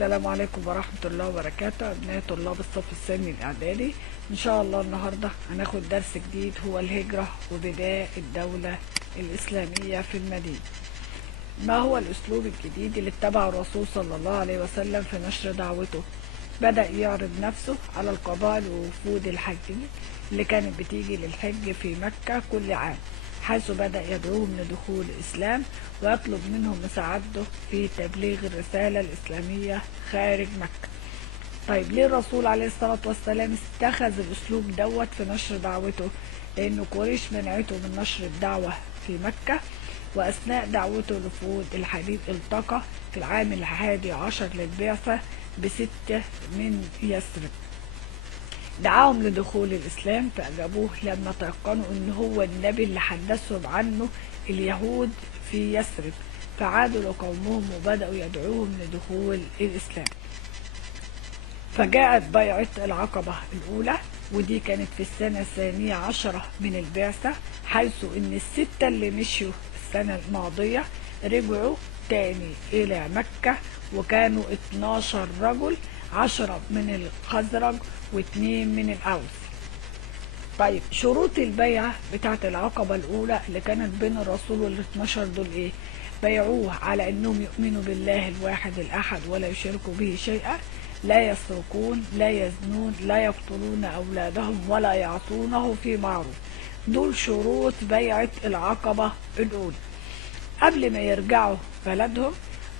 السلام عليكم ورحمة الله وبركاته. أبناء طلاب الصف الثاني الإعدادي، إن شاء الله النهاردة هناخد درس جديد هو الهجرة وبداية الدولة الإسلامية في المدينة. ما هو الأسلوب الجديد اللي اتبعه الرسول صلى الله عليه وسلم في نشر دعوته؟ بدأ يعرض نفسه على القبائل ووفود الحاجين اللي كانت بتيجي للحج في مكة كل عام، حيث بدأ يدعوهم لدخول الإسلام ويطلب منهم مساعدته في تبليغ الرسالة الإسلامية خارج مكة. طيب ليه الرسول عليه الصلاة والسلام اتخذ الأسلوب دوت في نشر دعوته؟ لأن قريش منعته من نشر الدعوة في مكة، وأثناء دعوته لوفود الحديد التقى في العام 11 للبعثة بستة من يثرب، دعاهم لدخول الإسلام فأجابوه لما تيقنوا أنه هو النبي اللي حدثهم عنه اليهود في يثرب، فعادوا لقومهم وبدأوا يدعوهم لدخول الإسلام. فجاءت بيعة العقبة الأولى، ودي كانت في السنة 12 من البعثة، حيث أن الستة اللي مشيوا السنة الماضية رجعوا تاني إلى مكة، وكانوا 12 رجل، 10 من الخزرج و2 من الأوس. طيب شروط البيعة بتاعة العقبة الأولى اللي كانت بين الرسول وال12 دول إيه؟ بيعوه على أنهم يؤمنوا بالله الواحد الأحد ولا يشركوا به شيئا، لا يسرقون، لا يزنون، لا يقتلون أولادهم، ولا يعصونه في معروف. دول شروط بيعة العقبة الأولى. قبل ما يرجعوا بلدهم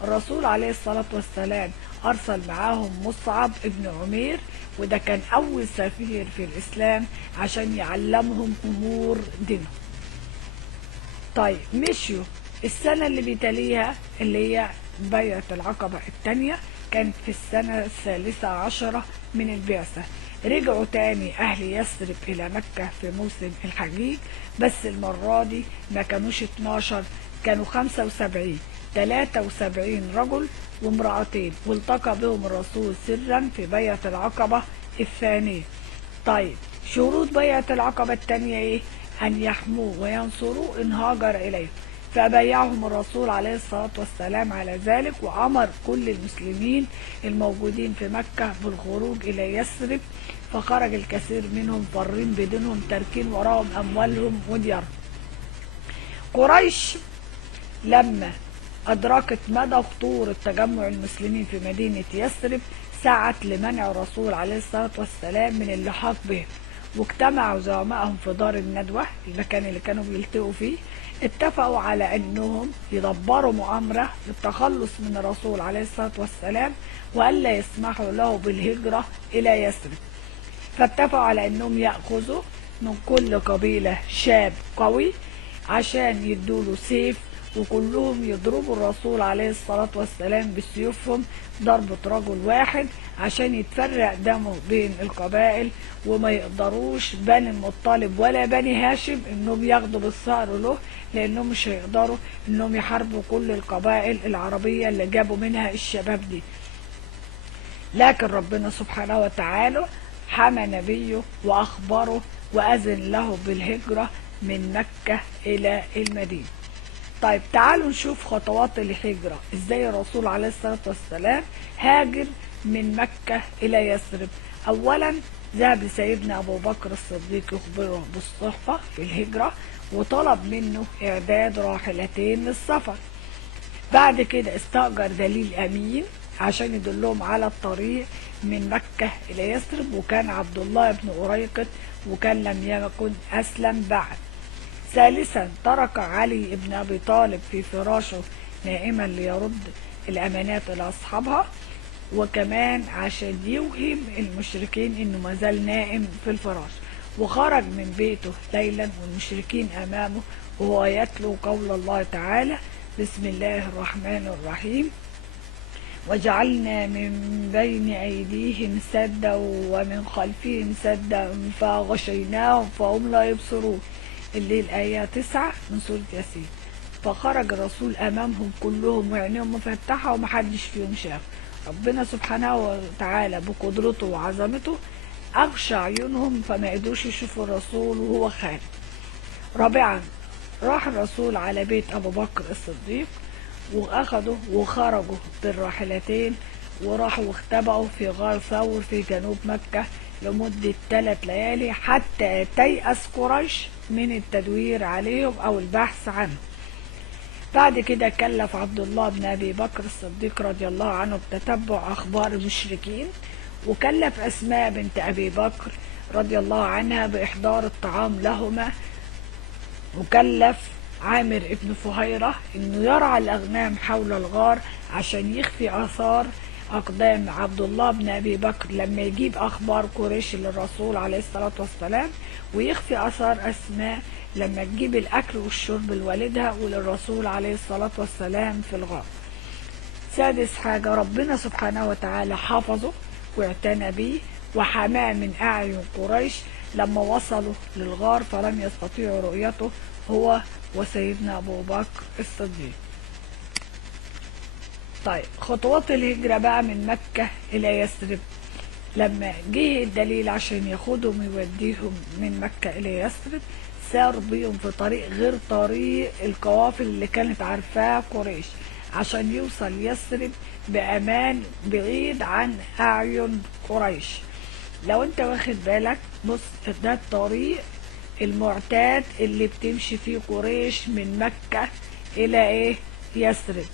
الرسول عليه الصلاة والسلام أرسل معاهم مصعب ابن عمير، وده كان أول سفير في الإسلام عشان يعلمهم أمور دينهم. طيب مشيوا السنة اللي بتليها اللي هي بيعة العقبة الثانية، كانت في السنة 13 من البعثة. رجعوا تاني أهل يثرب إلى مكة في موسم الحجيج، بس المرة دي ما كانوش 12، كانوا 75، 73 رجل وامرأتين، والتقى بهم الرسول سرا في بيعة العقبة الثانية. طيب شروط بيعة العقبة الثانية ايه؟ أن يحموه وينصروه إن هاجر إليه، فبايعهم الرسول عليه الصلاة والسلام على ذلك، وأمر كل المسلمين الموجودين في مكة بالخروج إلى يثرب، فخرج الكثير منهم فرين بدينهم تاركين وراهم أموالهم وديارهم. قريش لما أدركت مدى خطورة تجمع المسلمين في مدينة يثرب سعت لمنع الرسول عليه الصلاة والسلام من اللحاق بهم، واجتمعوا زعمائهم في دار الندوة، المكان اللي كانوا بيلتقوا فيه، اتفقوا على أنهم يدبروا مؤامرة للتخلص من الرسول عليه الصلاة والسلام وألا يسمحوا له بالهجرة إلى يثرب. فاتفقوا على أنهم يأخذوا من كل قبيلة شاب قوي عشان يدوله سيف، وكلهم يضربوا الرسول عليه الصلاة والسلام بسيوفهم ضربة رجل واحد عشان يتفرق دمه بين القبائل، وما يقدروش بني المطلب ولا بني هاشم انهم ياخدوا بالثأر له، لانهم مش هيقدروا انهم يحاربوا كل القبائل العربية اللي جابوا منها الشباب دي. لكن ربنا سبحانه وتعالى حمى نبيه واخبره واذن له بالهجرة من مكة الى المدينة. طيب تعالوا نشوف خطوات الهجرة، ازاي الرسول عليه الصلاة والسلام هاجر من مكة الى يثرب. اولا ذهب سيدنا ابو بكر الصديق يخبره بالصحبة في الهجرة، وطلب منه اعداد راحلتين للسفر. بعد كده استأجر دليل امين عشان يدلهم على الطريق من مكة الى يثرب، وكان عبد الله بن أريقط، وكان لم يكن اسلم بعد. ثالثا ترك علي بن أبي طالب في فراشه نائما ليرد الأمانات لأصحابها، وكمان عشان يوهم المشركين إنه مازال نائم في الفراش، وخرج من بيته ليلا والمشركين أمامه وهو يتلو قول الله تعالى: بسم الله الرحمن الرحيم: وجعلنا من بين أيديهم سدا ومن خلفهم سدا فغشيناهم فهم لا يبصرون، اللي الآية 9 من سورة ياسين. فخرج الرسول أمامهم كلهم وعينيهم مفتحة ومحدش فيهم شاف. ربنا سبحانه وتعالى بقدرته وعظمته أغشى عيونهم فما قدروش يشوفوا الرسول وهو خارج. رابعا راح الرسول على بيت أبو بكر الصديق وأخده وخرجوا بالراحلتين، وراحوا واختبأوا في غار ثور في جنوب مكة لمدة 3 ليالي حتى تيأس قريش من التدوير عليهم أو البحث عنهم. بعد كده كلف عبد الله بن أبي بكر الصديق رضي الله عنه بتتبع أخبار المشركين، وكلف أسماء بنت أبي بكر رضي الله عنها بإحضار الطعام لهما، وكلف عامر ابن فهيرة انه يرعى الاغنام حول الغار عشان يخفي اثار اقدام عبد الله بن ابي بكر لما يجيب اخبار قريش للرسول عليه الصلاة والسلام، ويخفي اثار اسماء لما تجيب الاكل والشرب لوالدها وللرسول عليه الصلاة والسلام في الغار. سادس حاجة، ربنا سبحانه وتعالى حافظه واعتنى بيه وحماه من أعين قريش لما وصلوا للغار فلم يستطيعوا رؤيته هو وسيدنا أبو بكر الصديق. طيب، خطوات الهجرة بقى من مكة إلى يثرب. لما جه الدليل عشان ياخدهم يوديهم من مكة إلى يثرب، سار بيهم في طريق غير طريق القوافل اللي كانت عارفاها قريش عشان يوصل يثرب بأمان بعيد عن أعين قريش. لو انت واخد بالك، بص، ده الطريق المعتاد اللي بتمشي فيه قريش من مكة إلى إيه؟ يثرب.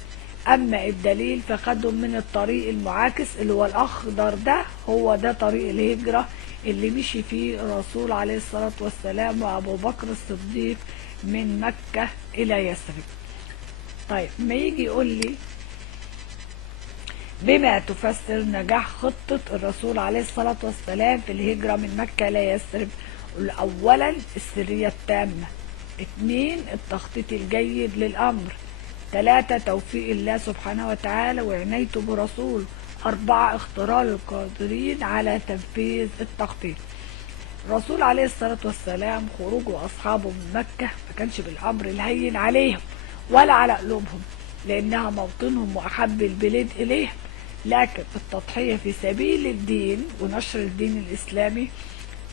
أما الدليل فخدهم من الطريق المعاكس اللي هو الأخضر ده، هو ده طريق الهجرة اللي مشي فيه الرسول عليه الصلاة والسلام وأبو بكر الصديق من مكة إلى يثرب. طيب، ما يجي يقول لي بما تفسر نجاح خطة الرسول عليه الصلاة والسلام في الهجرة من مكة إلى يثرب؟ أولا السرية التامة، 2 التخطيط الجيد للأمر، 3 توفيق الله سبحانه وتعالى وعنايته برسوله، 4 اختيار القادرين على تنفيذ التخطيط. الرسول عليه الصلاة والسلام خروجه وأصحابه من مكة ما كانش بالأمر الهين عليهم ولا على قلوبهم، لأنها موطنهم وأحب البلاد إليهم، لكن التضحية في سبيل الدين ونشر الدين الإسلامي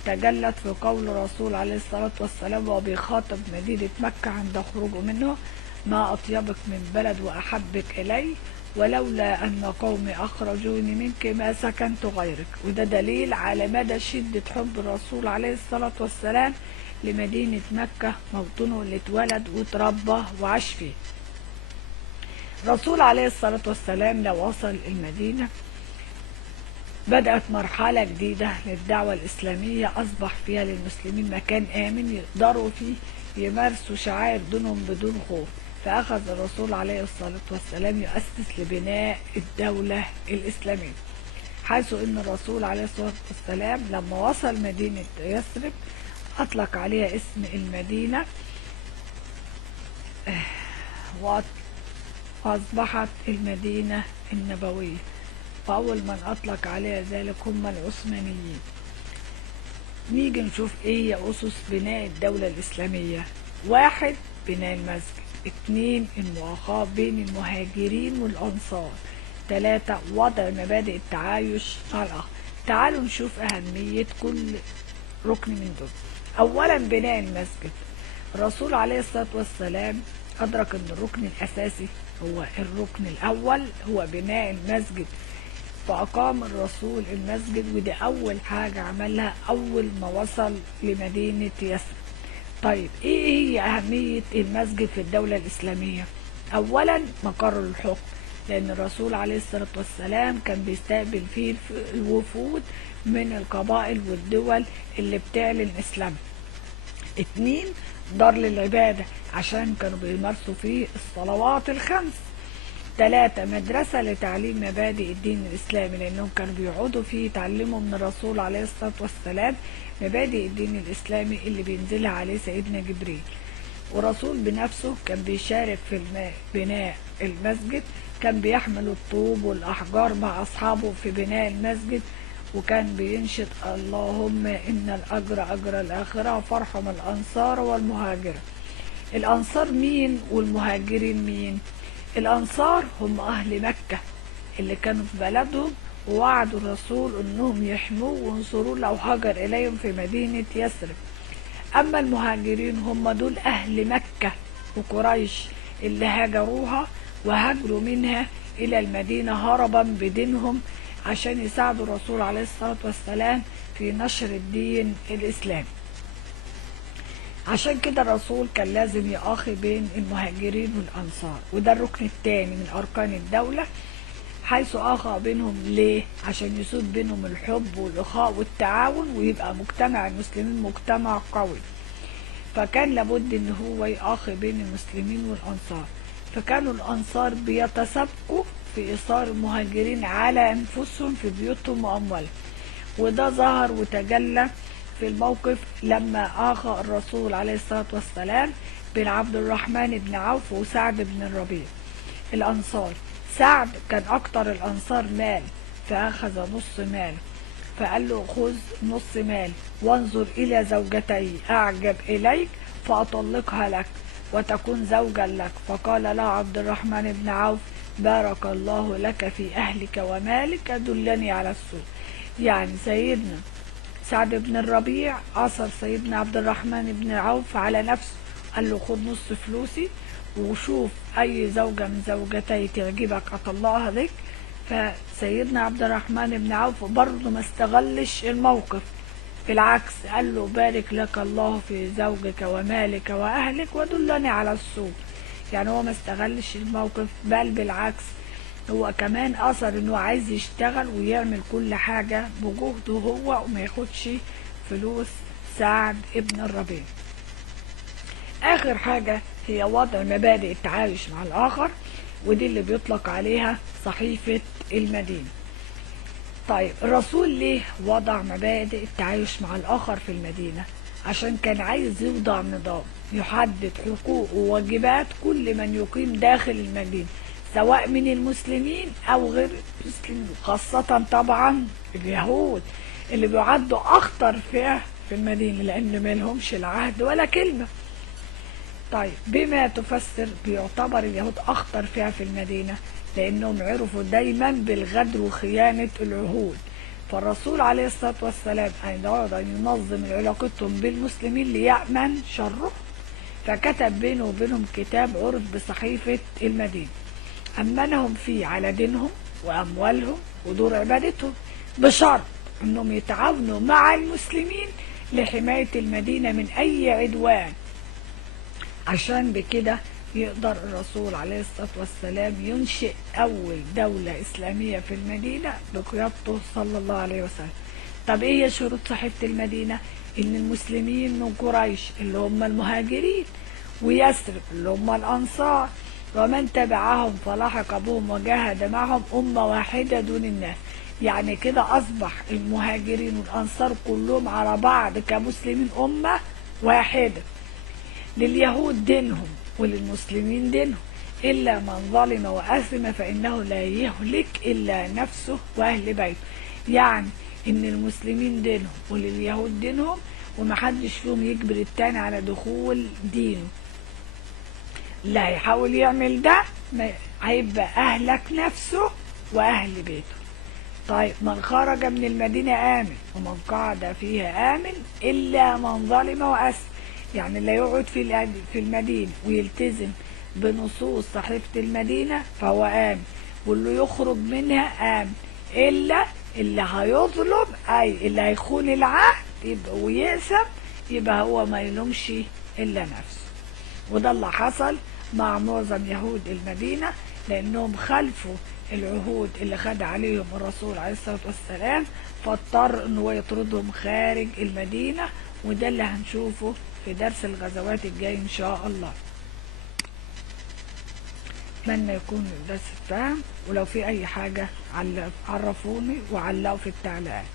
تجلت في قول الرسول عليه الصلاة والسلام وبيخاطب مدينة مكة عند خروجه منه: ما أطيبك من بلد وأحبك إلي، ولولا أن قومي أخرجوني منك ما سكنت غيرك. وده دليل على مدى شدة حب الرسول عليه الصلاة والسلام لمدينة مكة، موطنه اللي اتولد واتربى وعاش فيه. الرسول عليه الصلاة والسلام لو وصل المدينة بدأت مرحلة جديدة للدعوة الإسلامية، أصبح فيها للمسلمين مكان آمن يقدروا فيه يمارسوا شعائر دينهم بدون خوف. فأخذ الرسول عليه الصلاة والسلام يؤسس لبناء الدولة الإسلامية، حيث أن الرسول عليه الصلاة والسلام لما وصل مدينة يثرب أطلق عليها اسم المدينة، وأصبحت المدينة النبوية، وأول من أطلق عليها ذلك هم العثمانيين. نيجي نشوف إيه هي أسس بناء الدولة الإسلامية. 1 بناء المسجد، 2 المؤاخاة بين المهاجرين والأنصار، 3 وضع مبادئ التعايش مع الآخر. تعالوا نشوف أهمية كل ركن من دول. أولا بناء المسجد، الرسول عليه الصلاة والسلام أدرك أن الركن الأساسي هو الركن الأول هو بناء المسجد، فأقام الرسول المسجد، ودي أول حاجة عملها أول ما وصل لمدينة يثرب. طيب، إيه هي أهمية المسجد في الدولة الإسلامية؟ أولا مقر الحكم، لأن الرسول عليه الصلاة والسلام كان بيستقبل فيه الوفود من القبائل والدول اللي بتعلن إسلام. 2 دار للعبادة عشان كانوا بيمارسوا فيه الصلوات الخمس. 3 مدرسة لتعليم مبادئ الدين الإسلامي، لأنهم كانوا بيقعدوا فيه يتعلموا من الرسول عليه الصلاة والسلام مبادئ الدين الإسلامي اللي بينزلها عليه سيدنا جبريل. والرسول بنفسه كان بيشارك في بناء المسجد، كان بيحمل الطوب والأحجار مع أصحابه في بناء المسجد، وكان بينشد: اللهم إن الأجر أجر الآخرة فارحم الأنصار والمهاجرة. الأنصار مين والمهاجرين مين؟ الأنصار هم أهل مكة اللي كانوا في بلدهم ووعدوا الرسول أنهم يحموه وينصروه لو هاجر إليهم في مدينة يثرب. أما المهاجرين هم دول أهل مكة وقريش اللي هاجروها وهاجروا منها إلى المدينة هربا بدينهم عشان يساعدوا الرسول عليه الصلاة والسلام في نشر الدين الإسلامي. عشان كده الرسول كان لازم يأخي بين المهاجرين والأنصار، وده الركن الثاني من أركان الدولة، حيث أخى بينهم. ليه؟ عشان يسود بينهم الحب والإخاء والتعاون، ويبقى مجتمع المسلمين مجتمع قوي. فكان لابد ان هو يأخي بين المسلمين والأنصار. فكانوا الأنصار بيتسابقوا في إيثار المهاجرين على أنفسهم في بيوتهم وأموالهم، وده ظهر وتجلى في الموقف لما آخى الرسول عليه الصلاة والسلام بين عبد الرحمن بن عوف وسعد بن الربيع الأنصار. سعد كان أكتر الأنصار مال، فأخذ نص مال، فقال له خذ نص مال وانظر إلى زوجتي أعجب إليك فأطلقها لك وتكون زوجا لك. فقال له عبد الرحمن بن عوف بارك الله لك في أهلك ومالك دلني على السوق. يعني سيدنا سعد بن الربيع أصر سيدنا عبد الرحمن بن عوف على نفسه، قال له خد نص فلوسي وشوف أي زوجة من زوجتي تعجبك أطلقها لك. فسيدنا عبد الرحمن بن عوف برضه ما استغلش الموقف، بالعكس قال له بارك لك الله في زوجك ومالك وأهلك ودلني على السوق. يعني هو ما استغلش الموقف، بل بالعكس هو كمان أثر إنه عايز يشتغل ويعمل كل حاجة بجهده هو وما ياخدش فلوس سعد ابن الربيع. آخر حاجة هي وضع مبادئ التعايش مع الآخر، ودي اللي بيطلق عليها صحيفة المدينة. طيب الرسول ليه وضع مبادئ التعايش مع الآخر في المدينة؟ عشان كان عايز يوضع نظام يحدد حقوق وواجبات كل من يقيم داخل المدينة، سواء من المسلمين أو غير المسلمين، خاصة طبعا اليهود اللي بيعدوا أخطر فئة في المدينة لأن ما لهمش العهد ولا كلمة. طيب بما تفسر بيعتبر اليهود أخطر فئة في المدينة لأنهم عرفوا دايما بالغدر وخيانة العهود. فالرسول عليه الصلاة والسلام أراد أن ينظم علاقتهم بالمسلمين ليأمن شره، فكتب بينه وبينهم كتاب عرف بصحيفة المدينة أمنهم فيه على دينهم وأموالهم ودور عبادتهم، بشرط أنهم يتعاونوا مع المسلمين لحماية المدينة من أي عدوان. عشان بكده يقدر الرسول عليه الصلاة والسلام ينشئ أول دولة إسلامية في المدينة بقيادته صلى الله عليه وسلم. طب إيه هي شروط صحيفة المدينة؟ إن المسلمين من قريش اللي هم المهاجرين ويثرب اللي هم الأنصار ومن تبعهم فلحق بهم وجاهد معهم أمة واحدة دون الناس. يعني كده أصبح المهاجرين والأنصار كلهم على بعض كمسلمين أمة واحدة، لليهود دينهم وللمسلمين دينهم، إلا من ظلم وأثم فإنه لا يهلك إلا نفسه وأهل بيته. يعني إن المسلمين دينهم ولليهود دينهم، ومحدش فيهم يجبر التاني على دخول دينه. اللي هيحاول يعمل ده هيبقى أهلك نفسه وأهل بيته. طيب من خرج من المدينة آمن ومن قعد فيها آمن إلا من ظلم وأثم. يعني اللي يقعد في المدينة ويلتزم بنصوص صحيفة المدينة فهو آمن، واللي يخرج منها آمن، إلا اللي هيظلم أي اللي هيخون العهد يبقى ويأثم، يبقى هو ما يلومش إلا نفسه. وده اللي حصل مع معظم يهود المدينة، لأنهم خلفوا العهود اللي خد عليهم الرسول عليه الصلاة والسلام، فاضطر أنه يطردهم خارج المدينة. وده اللي هنشوفه في درس الغزوات الجاي إن شاء الله. أتمنى يكون الدرس فاهم، ولو في أي حاجة عرفوني وعلقوا في التعليقات.